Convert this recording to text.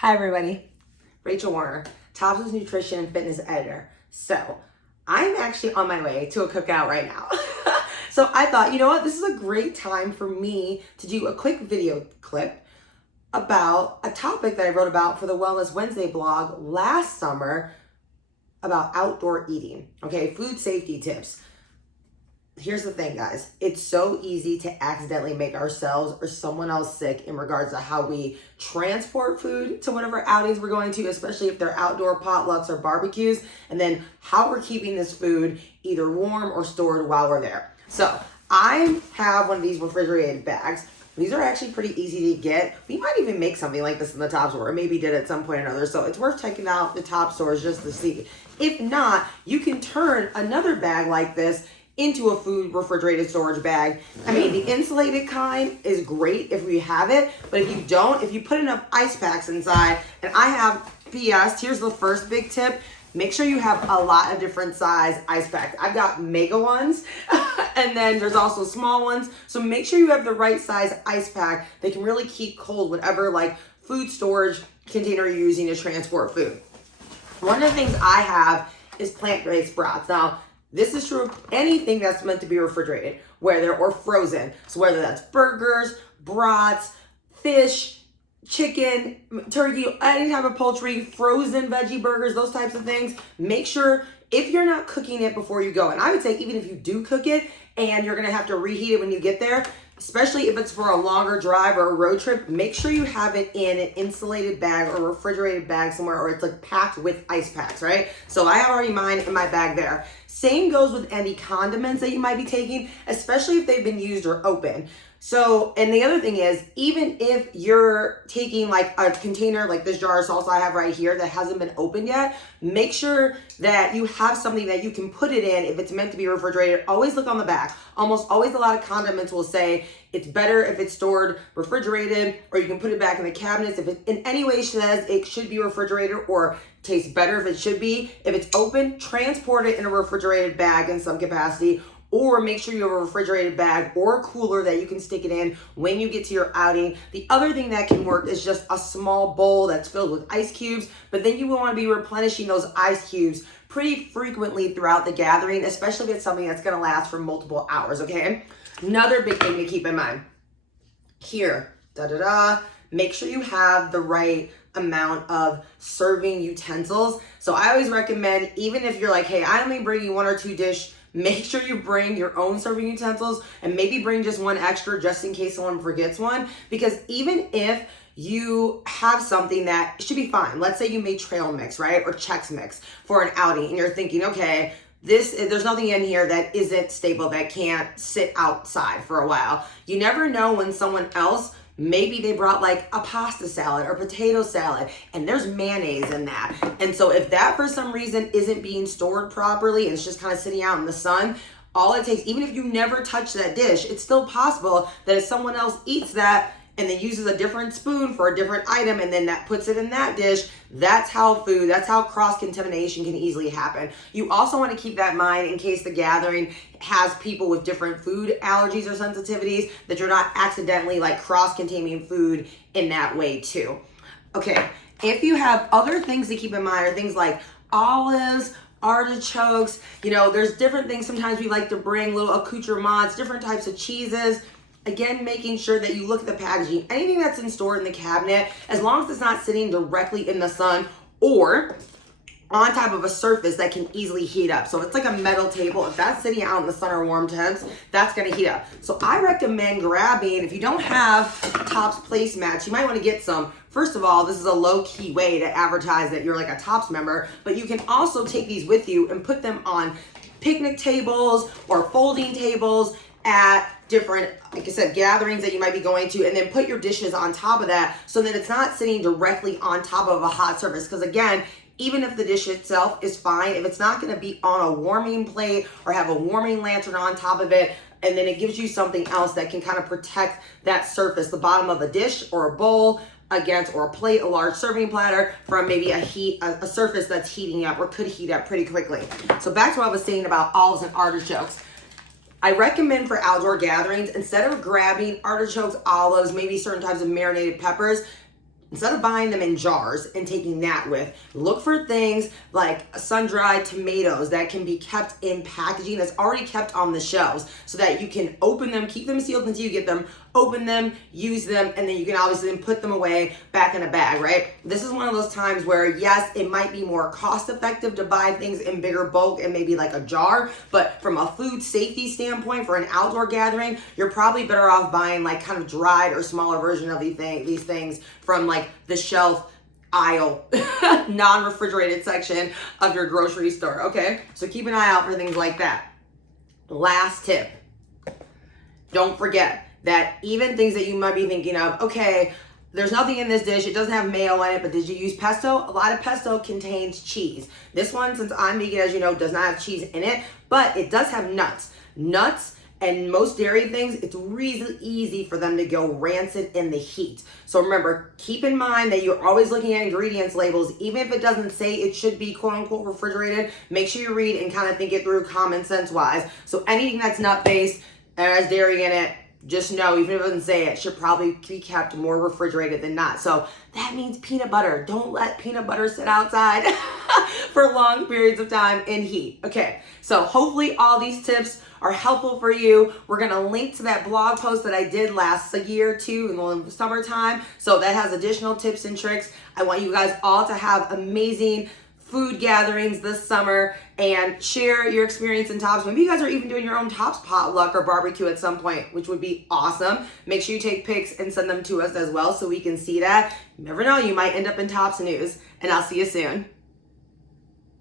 Hi everybody, Rachel Warner, Tops Nutrition and Fitness Editor. So I'm actually on my way to a cookout right now. So I thought, you know what, this is a great time for me to do a quick video clip about a topic that I wrote about for the Wellness Wednesday blog last summer about outdoor eating, okay, food safety tips. Here's the thing, guys. It's so easy to accidentally make ourselves or someone else sick in regards to how we transport food to whatever outings we're going to, especially if they're outdoor potlucks or barbecues, and then how we're keeping this food either warm or stored while we're there. So I have one of these refrigerated bags. These are actually pretty easy to get. We might even make something like this in the top store, or maybe did at some point or another. So it's worth checking out the top stores just to see. If not, you can turn another bag like this into a food refrigerated storage bag. I mean, the insulated kind is great if we have it, but if you don't, if you put enough ice packs inside, and I have PS, here's the first big tip, make sure you have a lot of different size ice packs. I've got mega ones, and then there's also small ones, so make sure you have the right size ice pack that can really keep cold whatever like food storage container you're using to transport food. One of the things I have is plant-based brats. Now, this is true of anything that's meant to be refrigerated, or frozen. So whether that's burgers, brats, fish, chicken, turkey, any type of poultry, frozen veggie burgers, those types of things, make sure if you're not cooking it before you go, and I would say even if you do cook it and you're gonna have to reheat it when you get there, especially if it's for a longer drive or a road trip, make sure you have it in an insulated bag or refrigerated bag somewhere, or it's like packed with ice packs, right? So I have already mine in my bag there. Same goes with any condiments that you might be taking, especially if they've been used or open. So, and the other thing is, even if you're taking like a container like this jar of salsa I have right here that hasn't been opened yet, make sure that you have something that you can put it in if it's meant to be refrigerated. Always look on the back. Almost always a lot of condiments will say it's better if it's stored refrigerated, or you can put it back in the cabinets. If it in any way says it should be refrigerated or tastes better if it should be, if it's open, transport it in a refrigerated bag in some capacity, or make sure you have a refrigerated bag or a cooler that you can stick it in when you get to your outing. The other thing that can work is just a small bowl that's filled with ice cubes, but then you will want to be replenishing those ice cubes pretty frequently throughout the gathering, especially if it's something that's going to last for multiple hours, okay? Another big thing to keep in mind. Here, make sure you have the right amount of serving utensils. So I always recommend, even if you're like, hey, I only bring you one or two dish, make sure you bring your own serving utensils, and maybe bring just one extra just in case someone forgets one, because even if you have something that should be fine. Let's say you made trail mix, right? Or Chex Mix for an outing, and you're thinking, okay, there's nothing in here that isn't stable, that can't sit outside for a while. You never know when someone else, maybe they brought like a pasta salad or potato salad, and there's mayonnaise in that. And so if that for some reason isn't being stored properly and it's just kind of sitting out in the sun, all it takes, even if you never touch that dish, it's still possible that if someone else eats that and then uses a different spoon for a different item and then that puts it in that dish, that's how cross-contamination can easily happen. You also want to keep that in mind in case the gathering has people with different food allergies or sensitivities, that you're not accidentally like cross-containing food in that way too. Okay, if you have other things to keep in mind, are things like olives, artichokes, there's different things. Sometimes we like to bring little accoutrements, different types of cheeses. Again, making sure that you look at the packaging. Anything that's stored in the cabinet, as long as it's not sitting directly in the sun or on top of a surface that can easily heat up. So it's like a metal table. If that's sitting out in the sun or warm temps, that's gonna heat up. So I recommend grabbing, if you don't have Tops placemats, you might wanna get some. First of all, this is a low-key way to advertise that you're like a Tops member, but you can also take these with you and put them on picnic tables or folding tables at different, like I said, gatherings that you might be going to, and then put your dishes on top of that so that it's not sitting directly on top of a hot surface. Because again, even if the dish itself is fine, if it's not gonna be on a warming plate or have a warming lantern on top of it, and then it gives you something else that can kind of protect that surface, the bottom of a dish or a bowl against, or a plate, a large serving platter, from maybe a surface that's heating up or could heat up pretty quickly. So back to what I was saying about olives and artichokes. I recommend for outdoor gatherings, instead of grabbing artichokes, olives, maybe certain types of marinated peppers, instead of buying them in jars and taking that with, look for things like sun-dried tomatoes that can be kept in packaging that's already kept on the shelves so that you can open them, keep them sealed until you get them, open them, use them, and then you can obviously then put them away back in a bag, right? This is one of those times where, yes, it might be more cost effective to buy things in bigger bulk and maybe like a jar, but from a food safety standpoint for an outdoor gathering, you're probably better off buying like kind of dried or smaller version of these things from like the shelf aisle, non-refrigerated section of your grocery store, okay? So keep an eye out for things like that. Last tip, don't forget that even things that you might be thinking of, okay, there's nothing in this dish, it doesn't have mayo in it, but did you use pesto? A lot of pesto contains cheese. This one, since I'm vegan, as you know, does not have cheese in it, but it does have nuts. Nuts and most dairy things, it's really easy for them to go rancid in the heat. So remember, keep in mind that you're always looking at ingredients labels, even if it doesn't say it should be quote unquote refrigerated, make sure you read and kind of think it through common sense wise. So anything that's nut-based and has dairy in it, just know, even if it doesn't say it, should probably be kept more refrigerated than not. So that means peanut butter. Don't let peanut butter sit outside for long periods of time in heat. Okay, so hopefully all these tips are helpful for you. We're gonna link to that blog post that I did last year too in the summertime. So that has additional tips and tricks. I want you guys all to have amazing food gatherings this summer and share your experience in Tops. Maybe you guys are even doing your own Tops potluck or barbecue at some point, which would be awesome. Make sure you take pics and send them to us as well so we can see that. You never know, you might end up in Tops news, and I'll see you soon.